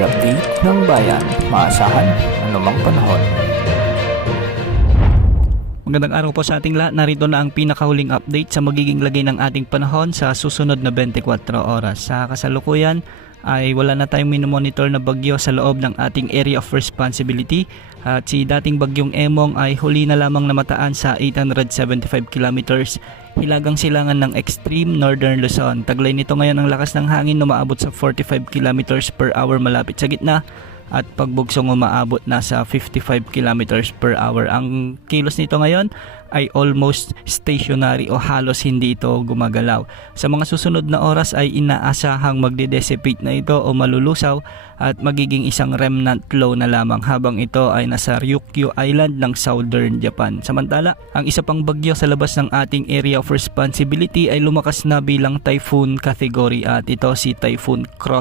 Weather Update ng Bayan. Maasahan anumang panahon. Magandang araw po sa ating lahat. Narito na ang pinakahuling update sa magiging lagay ng ating panahon sa susunod na 24 oras. Sa kasalukuyan ay wala na tayong minomonitor na bagyo sa loob ng ating area of responsibility. At si dating bagyong Emong ay huli na lamang namataan sa 875 kilometers hilagang silangan ng extreme northern Luzon. Taglay nito ngayon ang lakas ng hangin na umaabot sa 45 kilometers per hour malapit sa gitna at pagbugsong umaabot na sa 55 kilometers per hour. Ang kilos nito ngayon ay almost stationary o halos hindi ito gumagalaw. Sa mga susunod na oras ay inaasahang magde-dissipate na ito o malulusaw at magiging isang remnant low na lamang habang ito ay nasa Ryukyu Island ng Southern Japan. Samantala, ang isa pang bagyo sa labas ng ating area of responsibility ay lumakas na bilang typhoon category at ito si Typhoon Cross